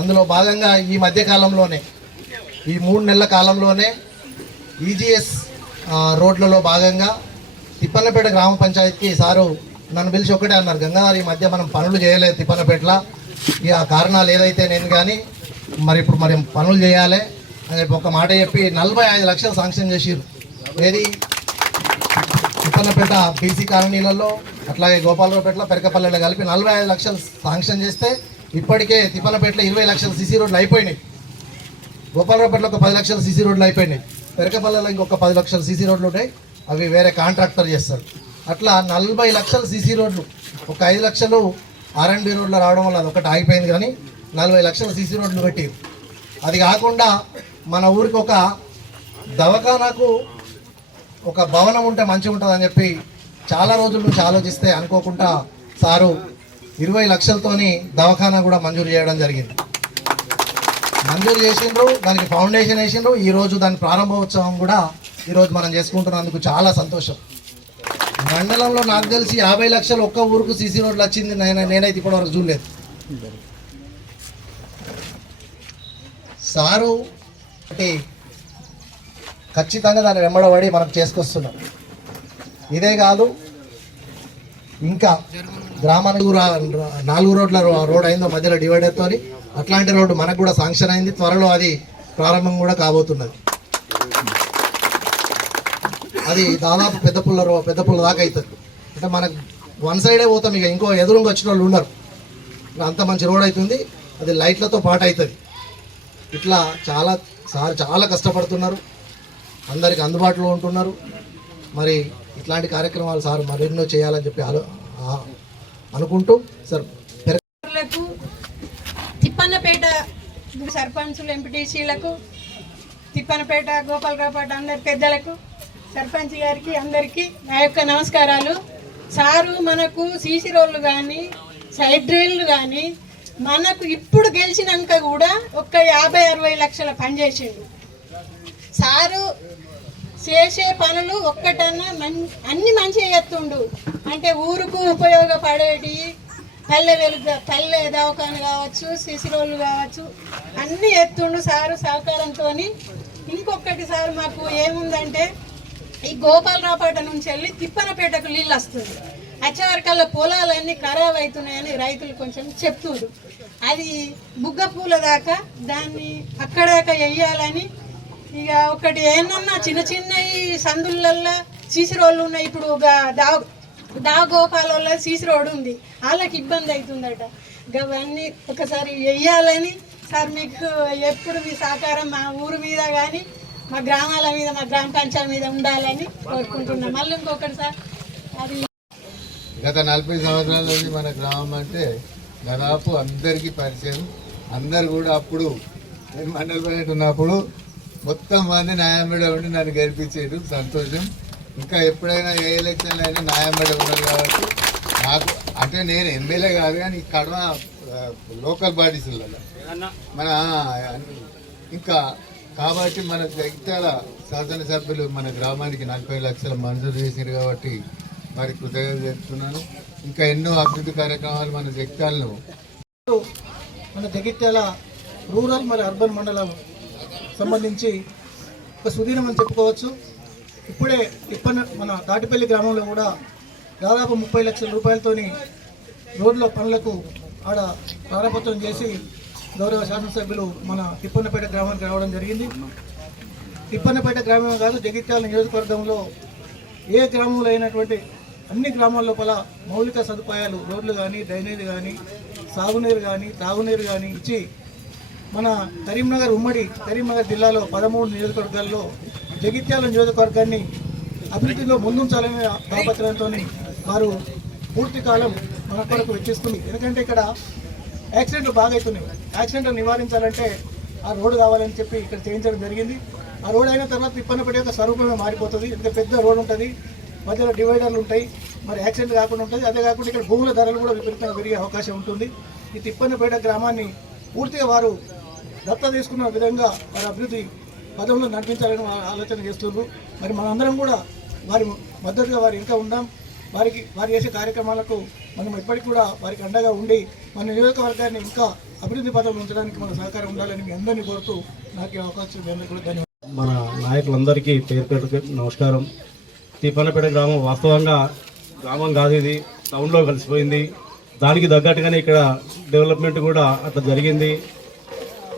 అందులో భాగంగా ఈ మధ్య కాలంలోనే ఈ 3 నెలల కాలంలోనే ఈజీఎస్ రోడ్లలో భాగంగా తిప్పన్నపేట గ్రామ పంచాయతీకి సారు నన్ను పిలిచి ఒకటే అన్నారు, గంగాధర్ ఈ మధ్య మనం పనులు చేయలేదు తిప్పన్నపేటలో, ఇక ఆ కారణాలు ఏదైతే నేను కానీ మరి ఇప్పుడు మరి పనులు చేయాలి అని చెప్పి ఒక మాట చెప్పి 45 లక్షలు శాంక్షన్ చేసిరు. ఏది తిప్పన్నపేట బీసీ కాలనీలలో అట్లాగే గోపాలరావుపేటలో పెరకపల్లెలో కలిపి 45 లక్షలు శాంక్షన్ చేస్తే ఇప్పటికే తిప్పన్నపేటలో 20 లక్షల సీసీ రోడ్లు అయిపోయినాయి. గోపాలరావుపేటలో ఒక 10 లక్షల సీసీ రోడ్లు అయిపోయినాయి. పెరకపల్లెలో ఇంకొక 10 లక్షల సీసీ రోడ్లు ఉంటాయి, అవి వేరే కాంట్రాక్టర్ చేస్తారు. అట్లా 40 లక్షల సీసీ రోడ్లు, ఒక 5 లక్షలు R&B రోడ్లు రావడం వల్ల అది ఒకటి ఆగిపోయింది, కానీ 40 లక్షల సీసీ రోడ్లు పెట్టారు. అది కాకుండా మన ఊరికి ఒక దవాఖానాకు ఒక భవనం ఉంటే మంచిగా ఉంటుందని చెప్పి చాలా రోజుల నుంచి ఆలోచిస్తే అనుకోకుండా సారు 20 లక్షలతోని దవాఖానా కూడా మంజూరు చేయడం జరిగింది. మంజూరు చేసిండ్రు, దానికి ఫౌండేషన్ వేసిండ్రు. ఈరోజు దాని ప్రారంభోత్సవం కూడా ఈరోజు మనం చేసుకుంటున్నందుకు చాలా సంతోషం. మండలంలో నాకు తెలిసి 50 లక్షలు ఒక్క ఊరుకు సీసీ రోడ్లు వచ్చింది నేనైతే ఇప్పటివరకు చూడలేదు. సారు అంటే ఖచ్చితంగా దాన్ని వెంబడబడి మనం చేసుకొస్తున్నాం. ఇదే కాదు, ఇంకా గ్రామానికి 4 రోడ్ల రోడ్ అయిందో మధ్యలో డివైడర్తో, అట్లాంటి రోడ్డు మనకు కూడా శాంక్షన్ అయింది. త్వరలో అది ప్రారంభం కూడా కాబోతున్నది. అది దాదాపు పెద్ద పుల్ల దాకా అవుతుంది. అంటే మనకు వన్ సైడే పోతాం, ఇక ఇంకో ఎదురుగా వచ్చిన వాళ్ళు ఉన్నారు. అంత మంచి రోడ్ అవుతుంది, అది లైట్లతో పాటు అవుతుంది. ఇట్లా చాలా కష్టపడుతున్నారు, అందరికి అందుబాటులో ఉంటున్నారు. మరి ఇట్లాంటి కార్యక్రమాలు సార్ మరెన్నో చేయాలని చెప్పి అనుకుంటూ సార్ తిప్పన్నపేట సర్పంచులు, ఎంపీటీసీలకు, తిప్పన్నపేట గోపాలరావుపేట అందరి పెద్దలకు, సర్పంచ్ గారికి అందరికీ నా యొక్క నమస్కారాలు. సారు మనకు సీసీ రోడ్లు కానీ సైడ్ డ్రైన్లు కానీ మనకు ఇప్పుడు గెలిచినాక కూడా ఒక్క 50-60 లక్షల పని చేసిండు. సారు చేసే పనులు ఒక్కటన్నా అన్ని మంచిగా చేస్తుండు. అంటే ఊరుకు ఉపయోగపడేటి పల్లె దవాఖాన కావచ్చు, సీసీ రోడ్లు కావచ్చు, అన్నీ ఎత్తుండు సారు సహకారంతో. ఇంకొకటి సార్ మాకు ఏముందంటే ఈ గోపాలరావుపేట నుంచి వెళ్ళి తిప్పన్నపేటకు నీళ్ళు వస్తుంది. వచ్చేవరకల్లా పొలాలన్నీ ఖరాబ్ అవుతున్నాయని రైతులు కొంచెం చెప్తున్నారు. అది బుగ్గ పూల దాకా దాన్ని అక్కడాకా వెయ్యాలని ఇక ఒకటి ఏమన్నా చిన్న సందులల్లో సీసీ రోడ్లు ఉన్నాయి. ఇప్పుడు గోపాలలో సీసీ రోడ్ ఉంది, వాళ్ళకి ఇబ్బంది అవుతుందట. అవన్నీ ఒకసారి వెయ్యాలని సార్ మీకు ఎప్పుడు మీ సహకారం మా ఊరు మీద కానీ మా గ్రామాల మీద, మా గ్రామ పంచాయతీ మీద ఉండాలని కోరుకుంటున్నాం. మళ్ళీ ఇంకొకటి సార్, అది గత 40 సంవత్సరాల నుంచి మన గ్రామం అంటే దాదాపు అందరికీ పరిచయం. అందరు కూడా అప్పుడు నేను మండల ప్రెసిడెంట్ ఉన్నప్పుడు మొత్తం మంది న్యాయమేడ ఉండి నన్ను గెలిపించేది సంతోషం. ఇంకా ఎప్పుడైనా ఏ ఎలక్షన్లు అయినా న్యాయమేడ ఉన్నారు కాబట్టి నాకు అంటే నేను ఎమ్మెల్యే కాదు, కానీ కడమ లోకల్ బాడీస్లలో మన ఇంకా కాబట్టి మన జగిత్యాల శాసనసభ్యులు మన గ్రామానికి 40 లక్షలు మంజూరు చేశారు కాబట్టి మరి కృతజ్ఞతలు చెప్తున్నాను. ఇంకా ఎన్నో అభివృద్ధి కార్యక్రమాలు మన జగిత్యాలను మన జగిత్యాల రూరల్ మరియు అర్బన్ మండలం సంబంధించి ఒక సుదీనం అని చెప్పుకోవచ్చు. ఇప్పుడే మన తాటిపల్లి గ్రామంలో కూడా దాదాపు 30 లక్షల రూపాయలతోని రోడ్ల పనులకు ఆడ ప్రారంభోత్సవం చేసి గౌరవ శాసనసభ్యులు మన తిప్పన్నపేట గ్రామానికి రావడం జరిగింది. తిప్పన్నపేట గ్రామమే కాదు, జగిత్యాల నియోజకవర్గంలో ఏ గ్రామంలో అయినటువంటి అన్ని గ్రామాల లోపల మౌలిక సదుపాయాలు, రోడ్లు కానీ, డ్రైనేజ్ కానీ, సాగునీరు కానీ తాగునీరు కానీ ఇచ్చి మన ఉమ్మడి కరీంనగర్ జిల్లాలో 13 నియోజకవర్గాల్లో జగిత్యాల నియోజకవర్గాన్ని అభివృద్ధిలో ముందుంచాలనే తాపత్రయంతో వారు పూర్తి కాలం మన కొరకు వెచ్చిస్తుంది. ఎందుకంటే ఇక్కడ యాక్సిడెంట్లు బాగా అవుతున్నాయి. యాక్సిడెంట్లు నివారించాలంటే ఆ రోడ్డు కావాలని చెప్పి ఇక్కడ చేయించడం జరిగింది. ఆ రోడ్ అయిన తర్వాత తిప్పనపేట యొక్క స్వరూపమే మారిపోతుంది. ఎందుకంటే పెద్ద రోడ్ ఉంటుంది, మధ్యలో డివైడర్లు ఉంటాయి, మరి యాక్సిడెంట్ కాకుండా ఉంటుంది. అదే కాకుండా ఇక్కడ భూముల ధరలు కూడా విపరీతంగా పెరిగే అవకాశం ఉంటుంది. ఈ తిప్పనపేట గ్రామాన్ని పూర్తిగా వారు దత్త తీసుకున్న విధంగా వారి అభివృద్ధి పదంలో నడిపించాలని ఆలోచన చేస్తున్నారు. మరి మనందరం కూడా వారి మద్దతుగా వారి ఇంకా ఉందాం. వారు చేసే కార్యక్రమాలకు మనం ఇప్పటికి కూడా వారికి అండగా ఉండి మన నియోజకవర్గాన్ని ఇంకా అభివృద్ధి పదంలో ఉంచడానికి మన సహకారం ఉండాలని మీ అందరినీ కోరుతూ నాకు ఈ అవకాశం ఇచ్చినందుకు కూడా ధన్యవాదాలు. మన నాయకులందరికీ పేరు పేరు నమస్కారం. తిప్పనపేట గ్రామం వాస్తవంగా గ్రామం కాదు, ఇది టౌన్లో కలిసిపోయింది. దానికి తగ్గట్టుగానే ఇక్కడ డెవలప్మెంట్ కూడా అట్లా జరిగింది.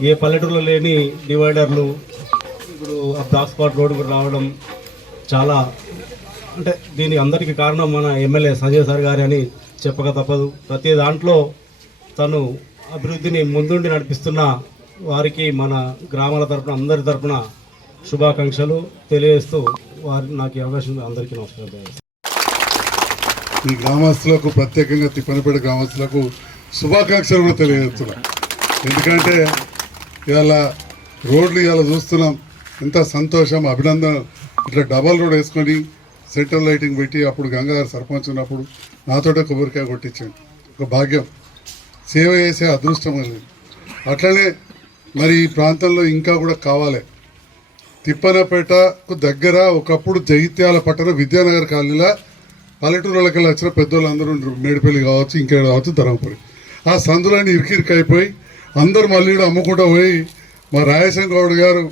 ఏ పల్లెటూరులో లేని డివైడర్లు, ఇప్పుడు ఆ బ్లాక్ స్పాట్ రోడ్డు కూడా రావడం చాలా, అంటే దీనికి అందరికీ కారణం మన ఎమ్మెల్యే సంజయ్ సార్ గారి అని చెప్పక తప్పదు. ప్రతి దాంట్లో తను అభివృద్ధిని ముందుండి నడిపిస్తున్న వారికి మన గ్రామాల తరపున అందరి తరపున శుభాకాంక్షలు తెలియజేస్తూ నాకు ఈ అవకాశం అందరికీ నమస్కారం. ఈ గ్రామస్తులకు ప్రత్యేకంగా తిప్పనపేట గ్రామస్తులకు శుభాకాంక్షలు కూడా తెలియజేస్తున్నాం. ఎందుకంటే ఇవాళ రోడ్లు ఇవాళ చూస్తున్నాం, ఎంత సంతోషం, అభినందన. ఇట్లా డబల్ రోడ్ వేసుకొని సెంట్రల్ లైటింగ్ పెట్టి అప్పుడు గంగాధర్ సర్పంచ్ ఉన్నప్పుడు నాతోటే కొబ్బరికాయ కొట్టించాను. ఒక భాగ్యం, సేవ చేసే అదృష్టం అది. అట్లనే మరి ఈ ప్రాంతంలో ఇంకా కూడా కావాలి. తిప్పనపేటకు దగ్గర ఒకప్పుడు జగిత్యాల పట్టణ విద్యానగర్ కాలనీలో పల్లెటూరులకి వచ్చిన పెద్దోళ్ళందరూ మేడిపల్లి కావచ్చు, ఇంకా కావచ్చు, ధర్మపురి. ఆ సందులన్నీ ఇరికిరికి అయిపోయి అందరూ మళ్ళీ అమ్ముకుంటూ పోయి మా రాయసం గౌడ్ గారు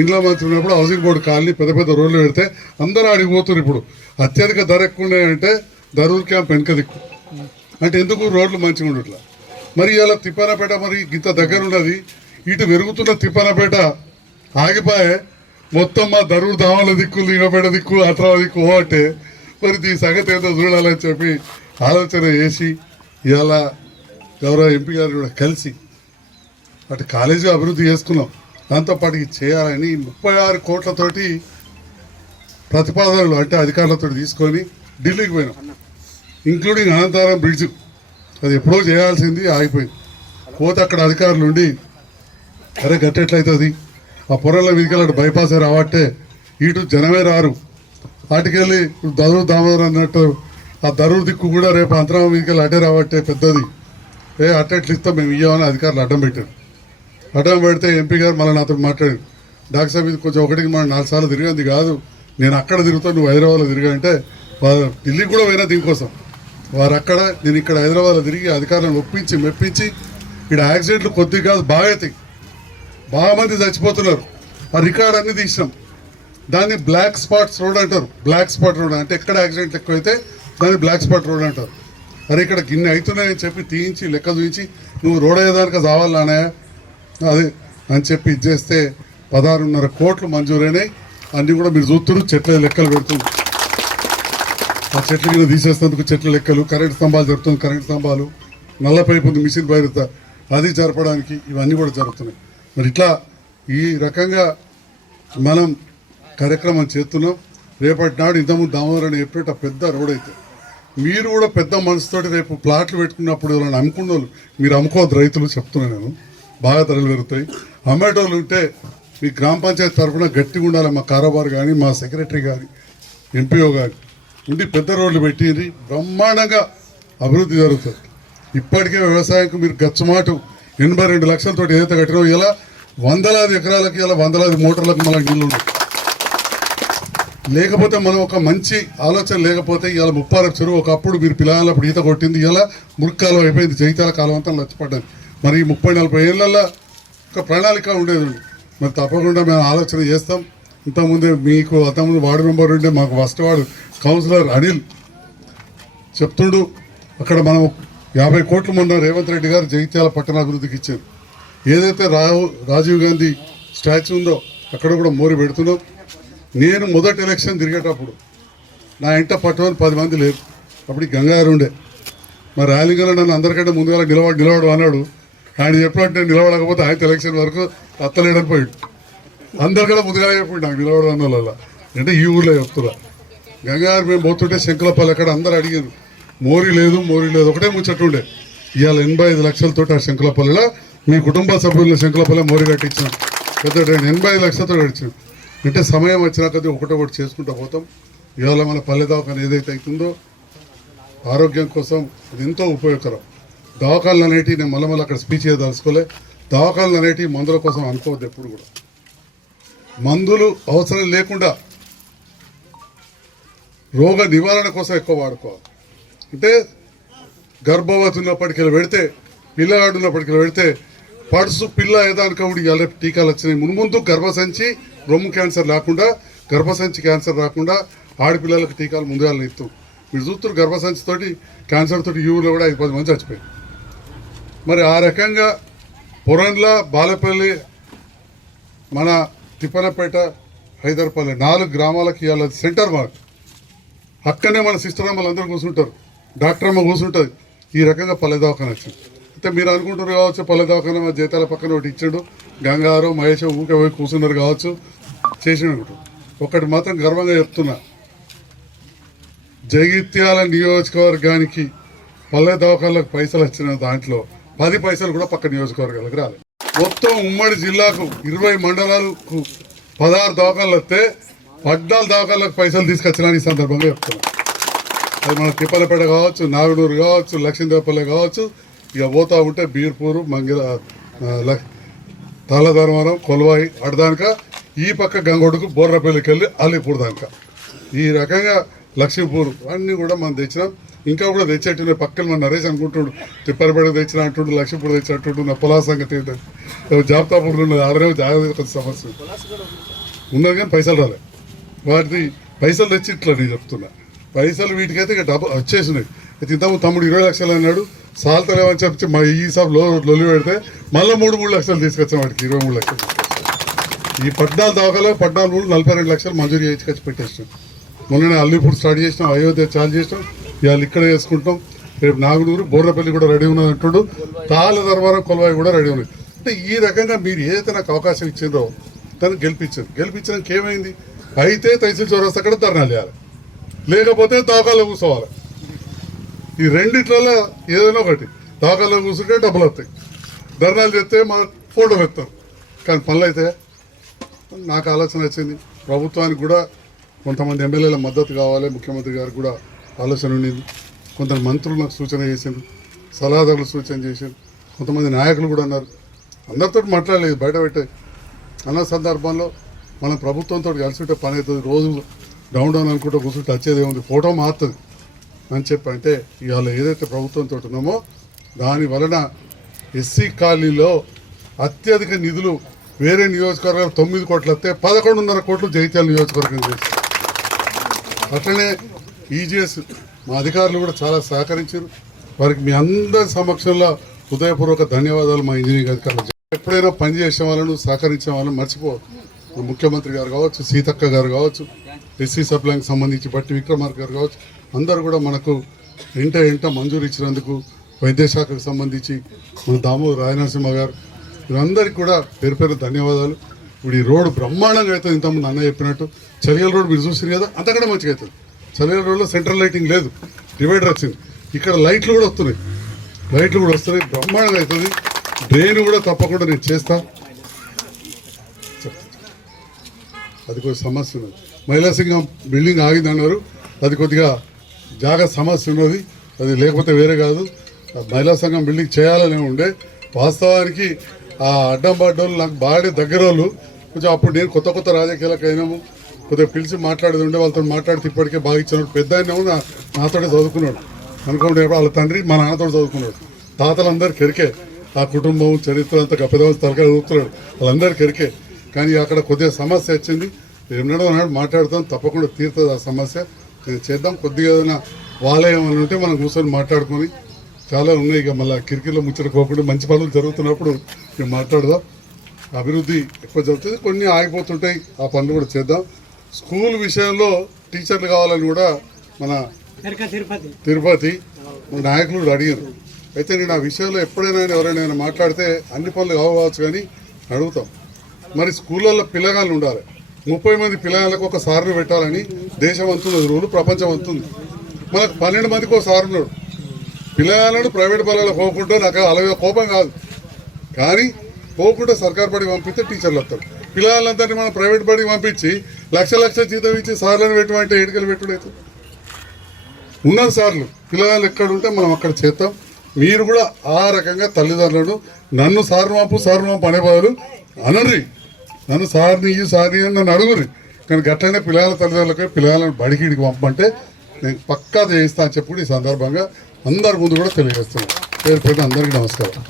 ఇంట్లో మంచి ఉన్నప్పుడు హౌసింగ్ బోర్డు కాలనీ పెద్ద పెద్ద రోడ్లు పెడితే అందరూ ఆడిపోతున్నారు. ఇప్పుడు అత్యధిక ధర ఎక్కువ ఉన్నాయంటే దరూర్ క్యాంప్ వెనక దిక్కు. అంటే ఎందుకు రోడ్లు మంచిగా ఉండట్లా. మరి ఇలా తిప్పనపేట మరి ఇంత దగ్గర ఉన్నది, ఇటు పెరుగుతున్న తిప్పనపేట ఆగిపోయే మొత్తం మా దరూర్ దామల దిక్కు, లింగపేట దిక్కు, అత్రావ దిక్కు అంటే మరి ఈ సంగతి ఏదో చూడాలని చెప్పి ఆలోచన చేసి ఇవాళ గౌరవ ఎంపీ గారు కూడా కలిసి అటు కాలేజీ అభివృద్ధి చేసుకున్నాం. దాంతోపాటు ఇది చేయాలని 36 కోట్లతోటి ప్రతిపాదనలు అంటే అధికారులతో తీసుకొని ఢిల్లీకి పోయినాం. ఇంక్లూడింగ్ అనంతరం బ్రిడ్జ్, అది ఎప్పుడో చేయాల్సింది ఆగిపోయింది. పోతే అక్కడ అధికారులు ఉండి అరే గట్టెట్లయితుంది, ఆ పొరల మీదకెళ్ళి బైపాస్ రావట్టే ఇటు జనమే రారు, వాటికెళ్ళి దరూర్ దామోదర్ అన్నట్టు ఆ దరూర్ దిక్కు కూడా రేపు అంతరామ మీదకెళ్ళి అటే రావట్టే పెద్దది, అట్టెట్లు ఇస్తాం మేము ఇవ్వమని అధికారులు అడ్డం పెట్టారు. అడ్డం పెడితే ఎంపీ గారు మళ్ళీ నాతో మాట్లాడారు, డాక్టర్ సాబ్ ఇది కొంచెం ఒకటికి మనం 4 సార్లు తిరిగింది కాదు, నేను అక్కడ తిరుగుతాను, నువ్వు హైదరాబాద్లో తిరిగా అంటే ఢిల్లీకి కూడా పోయినా దీనికోసం. వారు అక్కడ, నేను ఇక్కడ హైదరాబాద్లో తిరిగి అధికారులను ఒప్పించి మెప్పించి ఇక్కడ యాక్సిడెంట్లు కొద్దిగా కాదు బాగా అవుతాయి, బాగా మంది చచ్చిపోతున్నారు. ఆ రికార్డ్ అన్ని తీసినాం. దాన్ని బ్లాక్ స్పాట్స్ రోడ్ అంటారు. బ్లాక్ స్పాట్ రోడ్ అంటే ఎక్కడ యాక్సిడెంట్లు ఎక్కువైతే దాన్ని బ్లాక్ స్పాట్ రోడ్ అంటారు. అరే ఇక్కడ గిన్నె అవుతున్నాయని చెప్పి తీయించి లెక్క చూపించి నువ్వు రోడ్ అయ్యేదానికి కావాలనే అది అని చెప్పి ఇచ్చేస్తే 16.5 కోట్లు మంజూరైనాయి. అన్నీ కూడా మీరు చూస్తున్నారు, చెట్ల లెక్కలు పెడుతుంది. ఆ చెట్ల కింద తీసేసేందుకు చెట్ల లెక్కలు, కరెంట్ స్తంభాలు జరుపుతుంది, కరెంట్ స్తంభాలు, నల్ల పైపు ఉంది మిషన్ బయట అది జరపడానికి ఇవన్నీ కూడా జరుగుతున్నాయి. మరి ఇట్లా ఈ రకంగా మనం కార్యక్రమం చేస్తున్నాం. రేపటి నాడు ఇంతకుముందు దామోదర్ అని చెప్పేట పెద్ద రోడ్ అయితే మీరు కూడా పెద్ద మనసుతోటి రేపు ప్లాట్లు పెట్టుకున్నప్పుడు ఎవరైనా అమ్ముకున్న వాళ్ళు మీరు అమ్ముకోవద్దు, రైతులు చెప్తున్నాను నేను, బాగా ధరలు పెరుగుతాయి. అమ్మేటోళ్ళు ఉంటే మీ గ్రామ పంచాయతీ తరఫున గట్టిగా ఉండాలి. మా కారోబార్ కానీ మా సెక్రటరీ కానీ ఎంపీఓ కానీ ఉండి పెద్ద రోడ్లు పెట్టింది, బ్రహ్మాండంగా అభివృద్ధి జరుగుతుంది. ఇప్పటికే వ్యవసాయంకు మీరు గచ్చమాటు 82 లక్షలతో ఏదైతే కట్టినో ఇలా వందలాది ఎకరాలకి, ఇలా వందలాది మోటార్లకు మళ్ళీ నీళ్ళు ఉన్నాయి. లేకపోతే మనం ఒక మంచి ఆలోచన లేకపోతే ఇవాళ ముప్పార చెరువు ఒకప్పుడు మీరు పిల్లలప్పుడు ఈత కొట్టింది, ఇలా మురికాలం అయిపోయింది, జైతాల కాలం అంతా లచ్చిపడ్డది. మరి 30-40 ఏళ్ళల్లో ఒక ప్రణాళిక ఉండేది. మరి తప్పకుండా మేము ఆలోచన చేస్తాం. ఇంతకుముందే మీకు అంతకుముందు వార్డు మెంబర్ ఉండే మాకు ఫస్ట్ వార్డు కౌన్సిలర్ అనిల్ చెప్తుండు, అక్కడ మనం 50 కోట్లు మొన్న రేవంత్ రెడ్డి గారు జగిత్యాల పట్టణాభివృద్ధికి ఇచ్చారు. ఏదైతే రాజీవ్ గాంధీ స్టాచ్యూ ఉందో అక్కడ కూడా మోరి పెడుతున్నాం. నేను మొదటి ఎలక్షన్ తిరిగేటప్పుడు నా ఇంట పట్టమని 10 మంది లేరు. అప్పుడు గంగారు ఉండే మరి ర్యాలీగా నన్ను అందరికంటే ముందుగా నిలబడు అన్నాడు. ఆయన చెప్పినట్టు నేను నిలబడకపోతే ఆయన ఎలక్షన్ వరకు అత్తలేడని పోయాడు. అందరికన్నా ముందుగా చెప్పాడు నాకు నిలబడు అన్న వాళ్ళ. అంటే ఈ ఊళ్ళో చెప్తున్నా. గంగారు మేము పోతుంటే శంకులపల్లి అక్కడ అందరు అడిగారు, మోరీ లేదు ఒకటే ముచ్చట్టుండే. ఇవాళ 85 లక్షలతో ఆ శంకులపల్లిలో మీ కుటుంబ సభ్యులను శంకులపల్లి మోరీ కట్టించాం. పెద్ద 85 లక్షలతో కట్టించాం. అంటే సమయం వచ్చినా కొద్దిగా ఒకటి చేసుకుంటూ పోతాం. ఇవాళ మన పల్లె దవాఖాన ఏదైతే అవుతుందో ఆరోగ్యం కోసం అది ఎంతో ఉపయోగకరం. దవాఖానలు అనేటివి నేను మళ్ళీ అక్కడ స్పీచ్ చేయదలుచుకోలే. దవాఖానలు అనేటివి మందుల కోసం అనుకోవద్దు. ఎప్పుడు కూడా మందులు అవసరం లేకుండా రోగ నివారణ కోసం ఎక్కువ వాడుకోవాలి. అంటే గర్భవతి ఉన్నప్పటికీ పెడితే, పిల్లగాడు ఉన్నప్పటికీ పెడితే, పడుసు పిల్ల ఏదానికవుడు ఇవాళ టీకాలు వచ్చినాయి. మున్ముందు గర్భసంచి రొమ్ము క్యాన్సర్ రాకుండా, గర్భసంచి క్యాన్సర్ రాకుండా ఆడపిల్లలకు టీకాలు ముందుగా ఇస్తాం. మీరు చూస్తున్నారు గర్భసంచితోటి క్యాన్సర్ తోటి యూలో కూడా 5-10 మంది చచ్చిపోయారు. మరి ఆ రకంగా పురంల, బాలపల్లి, మన తిప్పనపేట, హైదర్పల్లి 4 గ్రామాలకి ఇవాళ సెంటర్ మార్క్. అక్కడనే మన సిస్టర్ అమ్మలు అందరూ కూర్చుంటారు, డాక్టర్ అమ్మ కూర్చుంటుంది. ఈ రకంగా పల్లె దవాఖాన వచ్చింది. అయితే మీరు అనుకుంటారు కావచ్చు పల్లె దవాఖాన మా జీతాల పక్కన ఒకటి ఇచ్చాడు, గంగారు మహేష్ ఊకే పోయి కూర్చున్నారు కావచ్చు, చేసినట్టు. ఒకటి మాత్రం గర్వంగా చెప్తున్నా, జగిత్యాల నియోజకవర్గానికి పల్లె దవాఖానలకు పైసలు వచ్చిన దాంట్లో 10 పైసలు కూడా పక్క నియోజకవర్గాలకు రాలేదు. మొత్తం ఉమ్మడి జిల్లాకు 20 మండలాలకు 16 దవాఖానలు వస్తే 14 దవాఖానలకు పైసలు తీసుకొచ్చినా ఈ సందర్భంగా చెప్తున్నాను. అది మన తిప్పలపేట కావచ్చు, నాగనూరు కావచ్చు, లక్ష్మీదేవపల్లి కావచ్చు, ఇక పోతా ఉంటే బీర్పూరు, తాళధర్మవరం, కొల్వాయి అడదానిక, ఈ పక్క గంగొడుకు, బోర్రపల్లికి వెళ్ళి అలీపూర్ దానిక. ఈ రకంగా లక్ష్మీపూర్ అన్నీ కూడా మనం తెచ్చినాం. ఇంకా కూడా తెచ్చేట్టున్నాయి. పక్కన మన నరేష్ అనుకుంటున్నాడు తిప్పలపేట తెచ్చిన అంటుండు, లక్ష్మీపూర్ తెచ్చిన అంటుండు. నా పొలా సంగతి జాబితాపూర్ ఉన్నది, ఆడరేమో జాగ్రత్త సమస్య ఉన్నది కానీ పైసలు రాలే. వాటి పైసలు తెచ్చి ఇట్లా నేను చెప్తున్నా. పైసలు వీటికైతే ఇక డబ్బు వచ్చేసినాయి. అయితే ఇంతకు తమ్ముడు 20 లక్షలు అన్నాడు, సాల్తలేమని చెప్పి మా ఈ సాబ్ లొల్లి పెడితే మళ్ళీ 3 లక్షలు తీసుకొచ్చాం. వాటికి 23 లక్షలు ఈ 14 దవాఖానలో 14 42 లక్షలు మంజూరు చేయించుకొచ్చి పెట్టేసినాం. మొన్ననే అల్లీపూర్ స్టార్ట్ చేసినాం, అయోధ్య చాలు చేసినాం. ఇవాళ ఇక్కడ చేసుకుంటాం. రేపు నాగనూరు, బోర్రపల్లి కూడా రెడీ ఉన్నది అంటుడు, తాళధర్మవరం, కొల్వాయి కూడా రెడీ ఉన్నాయి. అంటే ఈ రకంగా మీరు ఏదైతే నాకు అవకాశం ఇచ్చిందో దాన్ని గెలిపించడానికి ఏమైంది? అయితే తహసీల్ చౌరస్తా అక్కడ ధర్నాలు చేయాలి, లేకపోతే దవాఖానలో కూర్చోవాలి. ఈ రెండిట్లలో ఏదైనా ఒకటి. దవాఖానలో కూర్చుంటే డబ్బులు వస్తాయి, ధర్నాలు చేస్తే మా ఫోటోలు ఎత్తారు. కానీ పనులు అయితే నాకు ఆలోచన వచ్చింది, ప్రభుత్వానికి కూడా కొంతమంది ఎమ్మెల్యేల మద్దతు కావాలి, ముఖ్యమంత్రి గారికి కూడా ఆలోచన ఉండింది. కొందరు మంత్రులు నాకు సూచన చేసిండ్రు, సలహాదారులు సూచన చేసిండ్రు, కొంతమంది నాయకులు కూడా అన్నారు. అందరితో మాట్లాడలేదు, బయట పెట్టే అన్న సందర్భంలో మనం ప్రభుత్వంతో కలిసి ఉంటే పని అవుతుంది. రోజు డౌన్ అనుకుంటూ కూర్చుంటే వచ్చేది ఏముంది, ఫోటో మారుతుంది అని చెప్పి. అంటే ఇవాళ ఏదైతే ప్రభుత్వంతో ఉన్నామో దాని వలన ఎస్సీ కాలనీలో అత్యధిక నిధులు వేరే నియోజకవర్గాలు 9 కోట్లు వస్తే 11.5 కోట్లు జగిత్యాల నియోజకవర్గం చేసి. అట్లనే ఈజీఎస్ మా అధికారులు కూడా చాలా సహకరించారు. వారికి మీ అందరి సమక్షంలో హృదయపూర్వక ధన్యవాదాలు. మా ఇంజనీరింగ్ అధికారులు ఎప్పుడైనా పనిచేసే వాళ్ళను సహకరించే వాళ్ళని మర్చిపోవద్దు. ముఖ్యమంత్రి గారు కావచ్చు, సీతక్క గారు కావచ్చు, ఎస్సీ సప్లైకి సంబంధించి బట్టి విక్రమార్క గారు కావచ్చు, అందరూ కూడా మనకు ఎంట మంజూరు ఇచ్చినందుకు, వైద్యశాఖకు సంబంధించి మన దామోదర్ రాయనరసింహ గారు, వీరందరికీ కూడా పేరు పేరు ధన్యవాదాలు. ఇప్పుడు ఈ రోడ్డు బ్రహ్మాండంగా అవుతుంది. ఇంతకుముందు అన్న చెప్పినట్టు చలియల రోడ్డు మీరు చూసారు కదా, అంతకంటే మంచిగా అవుతుంది. చలియల రోడ్లో సెంట్రల్ లైటింగ్ లేదు, డివైడర్ వచ్చింది. ఇక్కడ లైట్లు కూడా వస్తున్నాయి, బ్రహ్మాండంగా అవుతుంది. డ్రైన్ కూడా తప్పకుండా నేను చేస్తా. అది కొద్దిగా సమస్య ఉన్నది. మహిళా సంఘం బిల్డింగ్ ఆగిందన్నారు, అది కొద్దిగా జాగా సమస్య ఉన్నది. అది లేకపోతే వేరే కాదు, మహిళా సంఘం బిల్డింగ్ చేయాలని ఉండే. వాస్తవానికి ఆ అడ్డం పడ్డోళ్ళు నాకు బాగా దగ్గర వాళ్ళు. కొంచెం అప్పుడు నేను కొత్త రాజకీయాలకు అయినాము, కొద్దిగా పిలిచి మాట్లాడేది ఉండే. వాళ్ళతో మాట్లాడితే ఇప్పటికే బాగా ఇచ్చినాడు. పెద్ద ఆయన నాతోనే చదువుకున్నాడు అనుకోండి. వాళ్ళ తండ్రి మా నాన్నతో చదువుకున్నాడు. తాతలందరికీ ఎరికే ఆ కుటుంబం చరిత్ర అంతా గొప్పదవ తలకాయ ఊపుతున్నాడు, వాళ్ళందరికీ ఎరికే. కానీ అక్కడ కొద్దిగా సమస్య వచ్చింది. ఎన్నడో నాడు మాట్లాడుతాం, తప్పకుండా తీరుతుంది ఆ సమస్య. నేను చేద్దాం. కొద్దిగా ఏదైనా వాళ్ళేం అని ఉంటే మనం కూర్చొని మాట్లాడుకొని, చాలా ఉన్నాయి. ఇక మళ్ళీ కిరికిలో ముచ్చటకోకుండా మంచి పనులు జరుగుతున్నప్పుడు మేము మాట్లాడదాం. అభివృద్ధి ఎక్కువ జరుగుతుంది, కొన్ని ఆగిపోతుంటాయి, ఆ పనులు కూడా చేద్దాం. స్కూల్ విషయంలో టీచర్లు కావాలని కూడా మన తిరుపతి నాయకులు అడిగారు. అయితే నేను ఆ విషయంలో ఎప్పుడైనా ఎవరైనా మాట్లాడితే అన్ని పనులు కావచ్చు కానీ అడుగుతాం. మరి స్కూళ్ళల్లో పిల్లగాళ్ళు ఉండాలి. 30 మంది పిల్లగాళ్ళకు ఒక సార్ని పెట్టాలని దేశం అంతున్నది రూలు, ప్రపంచం అంతుంది. మనకు 12 మందికి ఒక సార్ ఉన్నాడు. పిల్లగాళ్ళను ప్రైవేట్ బళ్ళలో పోకుండా నాకు అలాగే కోపం కాదు, కానీ పోకుండా సర్కారు బడికి పంపిస్తే టీచర్లు వస్తారు. పిల్లలందరినీ మనం ప్రైవేట్ బడికి పంపించి లక్ష జీతం ఇచ్చి సార్లను పెట్టమంటే ఏడుకలు పెట్టుడైతే ఉన్నది సార్లు. పిల్లలు ఎక్కడ ఉంటే మనం అక్కడ చేస్తాం. మీరు కూడా ఆ రకంగా తల్లిదండ్రులను నన్ను సార్ మాపు అనే బదులు అనర్రి, నన్ను సార్ని అని నన్ను అడుగురి. కానీ గట్లనే పిల్లల తల్లిదండ్రులకి పిల్లలను బడికిడికి పంపమంటే నేను పక్కా చేయిస్తా అని చెప్పి ఈ సందర్భంగా అందరి ముందు కూడా తెలియజేస్తున్నాను. పేరు పేరు అందరికీ నమస్కారం.